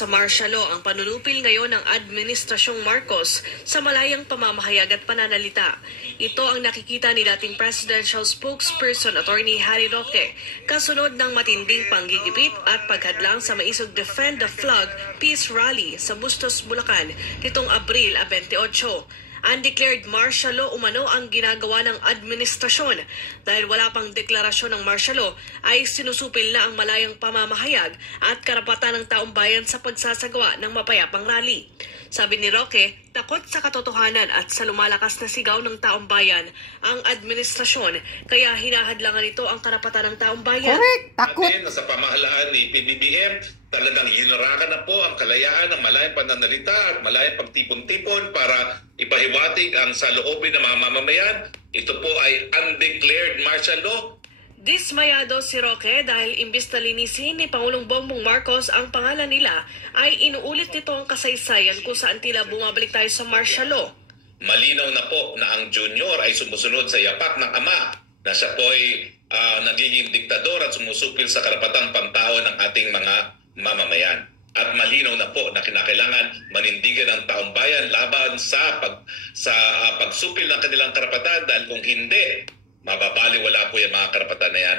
Sa martial law ang panunupil ngayon ng Administrasyong Marcos sa malayang pamamahayag at pananalita. Ito ang nakikita ni dating Presidential Spokesperson Attorney Harry Roque kasunod ng matinding panggigipit at paghadlang sa maisog Defend the Flag Peace Rally sa Bustos, Bulacan nitong Abril 28. Undeclared martial law umano ang ginagawa ng administrasyon. Dahil wala pang deklarasyon ng martial law ay sinusupil na ang malayang pamamahayag at karapatan ng taong bayan sa pagsasagawa ng mapayapang rally. Sabi ni Roque, takot sa katotohanan at sa lumalakas na sigaw ng taong bayan ang administrasyon, kaya hinahadlangan ito ang karapatan ng taong bayan. Correct, takot. Sa pamahalaan ni PBBM, talagang hinarakan na po ang kalayaan ng malayang pananalita at malayang pagtipon-tipon para ipahiwatig ang saloobin ng mga mamamayan. Ito po ay undeclared martial law. Dismayado si Roque dahil imbis na linisin ni Pangulong Bongbong Marcos ang pangalan nila, ay inuulit nito ang kasaysayan kung saan tila bumabalik tayo sa martial law. Malinaw na po na ang junior ay sumusunod sa yapak ng ama na siya po ay nagiging diktador at sumusupil sa karapatang pantao ng ating mga mamamayan. At malinaw na po na kinakailangan manindigan ng taong bayan laban sa pagsupil ng kanilang karapatan dahil kung hindi, mababaliwala po yung mga karapatan na yan.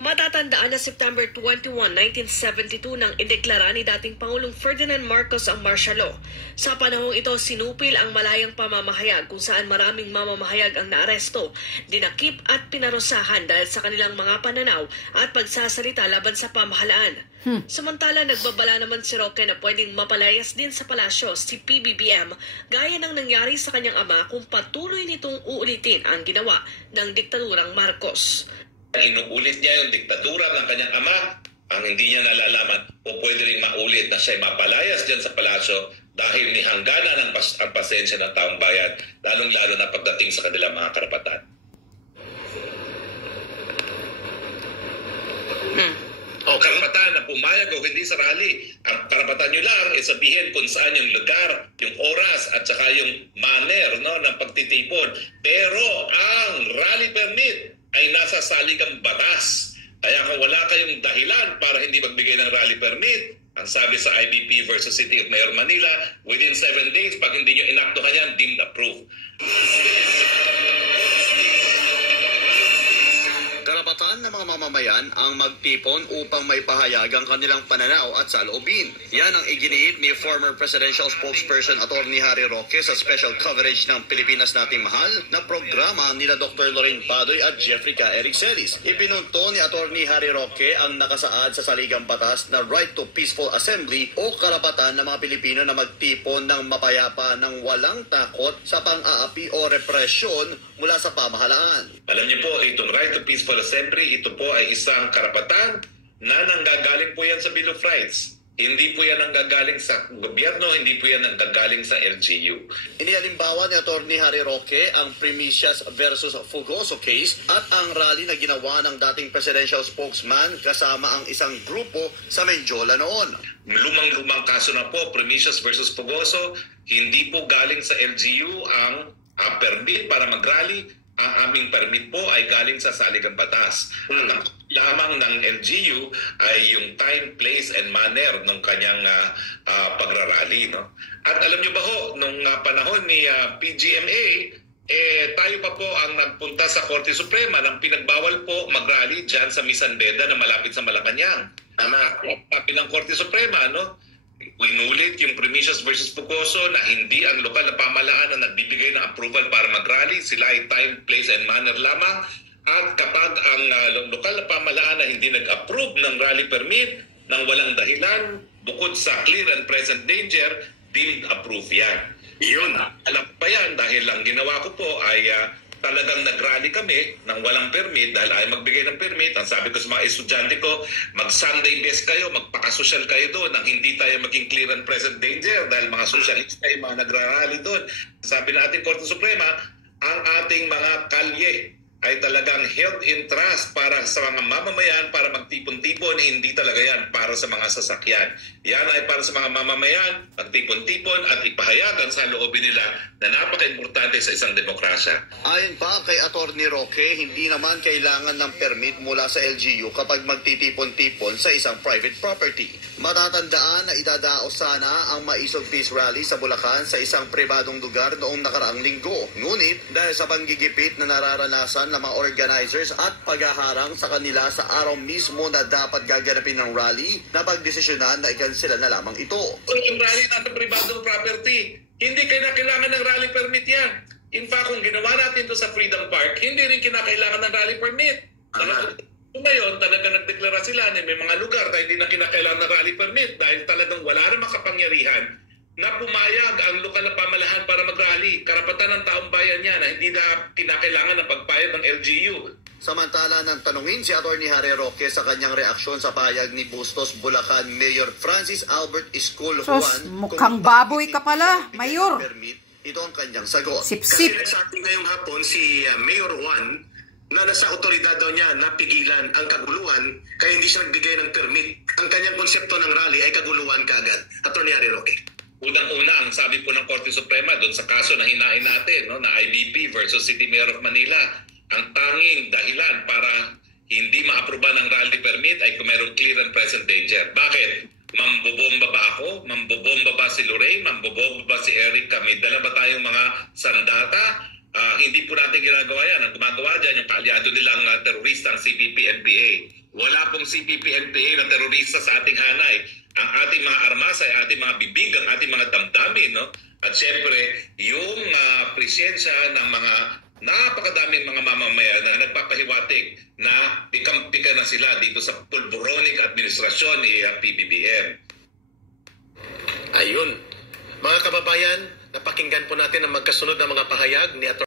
Matatandaan na September 21, 1972 nang ideklara ni dating Pangulong Ferdinand Marcos ang martial law. Sa panahong ito, sinupil ang malayang pamamahayag kung saan maraming mamamahayag ang naaresto, dinakip at pinarusahan dahil sa kanilang mga pananaw at pagsasalita laban sa pamahalaan. Samantala, nagbabala naman si Roque na pwedeng mapalayas din sa palasyo si PBBM gaya ng nangyari sa kanyang ama kung patuloy nitong uulitin ang ginawa ng diktadurang Marcos. Inuulit niya yung diktadura ng kanyang ama, ang hindi niya nalalaman o pwede rin maulit na siya'y mapalayas dyan sa palasyo dahil nihangganan ang pasensya ng taong bayan, lalong-lalo na pagdating sa kanilang mga karapatan. O karapatan na pumayag o hindi sa rally. Ang karapatan nyo lang ay sabihin kung saan yung lugar, yung oras at saka yung manner ng pagtitipon. Pero ang rally permit ay nasa saligang batas. Kaya kung wala kayong dahilan para hindi magbigay ng rally permit, ang sabi sa IBP versus City of Mayor Manila, within 7 days, pag hindi nyo inaktuhan yan, deemed approved. Karapatan ng mga mamamayan ang magtipon upang may pahayag ang kanilang pananaw at saloobin. Yan ang iginiit ni former Presidential Spokesperson Attorney Harry Roque sa special coverage ng Pilipinas Nating Mahal na programa nila Dr. Lorraine Padoy at Jeffrey K. Eric Celis. Ipinunto ni Attorney Harry Roque ang nakasaad sa saligang batas na right to peaceful assembly o karapatan ng mga Pilipino na magtipon ng mapayapa ng walang takot sa pang-aapi o represyon mula sa pamahalaan. Alam niyo po, itong right to peaceful assembly, ito po ay isang karapatan na nanggagaling po yan sa Bill of Rights. Hindi po yan nanggagaling sa gobyerno, hindi po yan nanggagaling sa LGU. Inihalimbawa ni Atty. Harry Roque ang Primicias versus Fugoso case at ang rally na ginawa ng dating presidential spokesman kasama ang isang grupo sa Menjola noon. Lumang-lumang kaso na po, Primicias versus Fugoso, hindi po galing sa LGU ang permit para mag-rally. Ang aming permit po ay galing sa saligang batas. Ang lamang ng LGU ay yung time, place, and manner ng kanyang pagrarally. No? At alam niyo ba ho, nung panahon ni PGMA, tayo pa po ang nagpunta sa Korte Suprema nang pinagbawal po mag-rally dyan sa Misan Beda na malapit sa Malacanang. Sabi ng Korte Suprema, no? Inulit yung Primicias versus Fugoso na hindi ang lokal na pamahalaan na nagbibigay ng approval para mag-rally. Sila ay time, place, and manner lamang. At kapag ang lokal na pamahalaan na hindi nag-approve ng rally permit ng walang dahilan, bukod sa clear and present danger, deemed approved yan. Yun, alam pa yan dahil ang ginawa ko po ay talagang nag-rally kami ng walang permit dahil ay magbigay ng permit. Ang sabi ko sa mga estudyante ko, mag-Sunday best kayo, magpaka-social kayo doon nang hindi tayo maging clear and present danger dahil mga socialista yung mga nagra-rally doon. Sabi na ating Korte Suprema, ang ating mga kalye ay talagang held in trust para sa mga mamamayan para magtipon-tipon, hindi talaga yan para sa mga sasakyan. Yan ay para sa mga mamamayan, magtipon-tipon at ipahayagan sa loobin nila na napaka-importante sa isang demokrasya. Ayon pa kay Atty. Roque, hindi naman kailangan ng permit mula sa LGU kapag magtitipon-tipon sa isang private property. Matatandaan na idadaos sana ang Maisog Peace Rally sa Bulacan sa isang pribadong lugar noong nakaraang linggo. Ngunit dahil sa panggigipit na nararanasan ng mga organizers at paghaharang sa kanila sa araw mismo na dapat gaganapin ng rally, napagdesisyonan na ikansela na lamang ito. Yung rally nasa pribadong property, hindi kailangan ng rally permit yan. In fact, kung ginawa natin ito sa Freedom Park, hindi rin kinakailangan ng rally permit. Ngayon, talaga nagdeklara sila na may mga lugar na hindi na kinakailangan ng rally permit dahil talagang wala rin makapangyarihan na pumayag ang lokal na pamalahan para mag-rally. Karapatan ng taong bayan niya na hindi na kinakailangan ng pagpayag ng LGU. Samantala nang tanungin si Atty. Harry Roque sa kanyang reaksyon sa pahayag ni Bustos Bulacan Mayor Francis Albert Iskul Juan, mukhang baboy ka pala, Mayor. Ito ang kanyang sagot. Sip-sip. Kasi nagsabi ngayong hapon si Mayor Juan na nasa otoridad daw niya na pigilan ang kaguluhan kaya hindi siya nagbigay ng permit. Ang kanyang konsepto ng rally ay kaguluhan kaagad. Atty. Harry Roque. Unang-una, ang sabi po ng Korte Suprema doon sa kaso na hinain natin, no, na IBP versus City Mayor of Manila, ang tanging dahilan para hindi maaproba ng rally permit ay kung mayroong clear and present danger. Bakit? Mambobomba ba ako? Mambobomba ba si Lorraine? Mambobomba ba si Eric? May dala ba tayong mga sandata? Hindi po natin ginagawa yan. Ang gumagawa dyan, yung kaalyado nilang terorista, ang CPP-NPA. Wala pong CPP-NPA na terorista sa ating hanay. Ang ating mga armas ay ating mga bibig, ang ating mga damdamin, no? At syempre, yung presensya ng mga napakadaming mga mamamayan na nagpapahiwatig na pikam-pika na sila dito sa pulboronic administrasyon ni PBBM. Ayun. Mga kababayan, napakinggan po natin ang magkasunod na mga pahayag ni Atty.